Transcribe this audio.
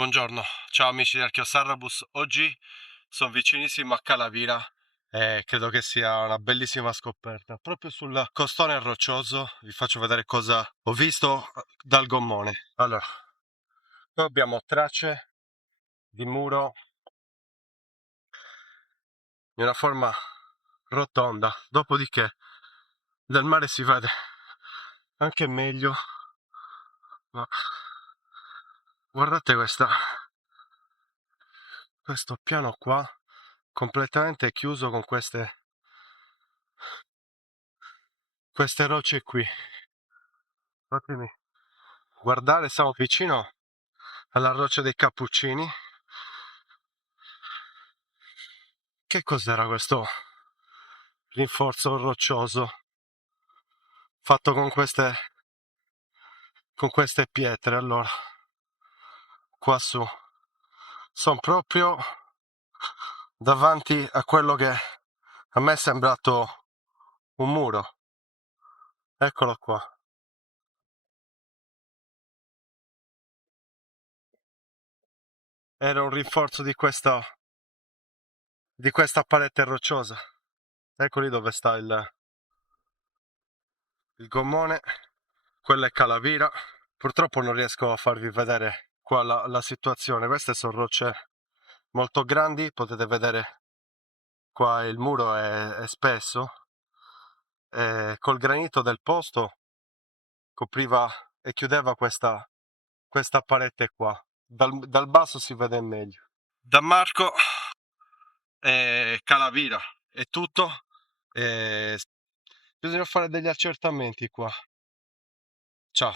Buongiorno, ciao amici del Archeosarrabus. Oggi sono vicinissimo a Calavira e credo che sia una bellissima scoperta. Proprio sul costone roccioso vi faccio vedere cosa ho visto dal gommone. Allora, qui abbiamo tracce di muro di una forma rotonda, dopodiché dal mare si vede anche meglio, ma guardate questo piano qua completamente chiuso con queste rocce qui. Fatemi guardare, siamo vicino alla roccia dei Cappuccini. Che cos'era questo rinforzo roccioso fatto con queste pietre? Allora, qua su sono proprio davanti a quello che a me è sembrato un muro. Eccolo qua. Era un rinforzo di questa parete rocciosa. Ecco lì dove sta il gommone. Quella è Calavira. Purtroppo non riesco a farvi vedere qua la situazione. Queste sono rocce molto grandi, potete vedere qua il muro è spesso, e col granito del posto copriva e chiudeva questa parete qua. Dal basso si vede meglio. Da Marco e Calavira è tutto. E bisogna fare degli accertamenti qua. Ciao.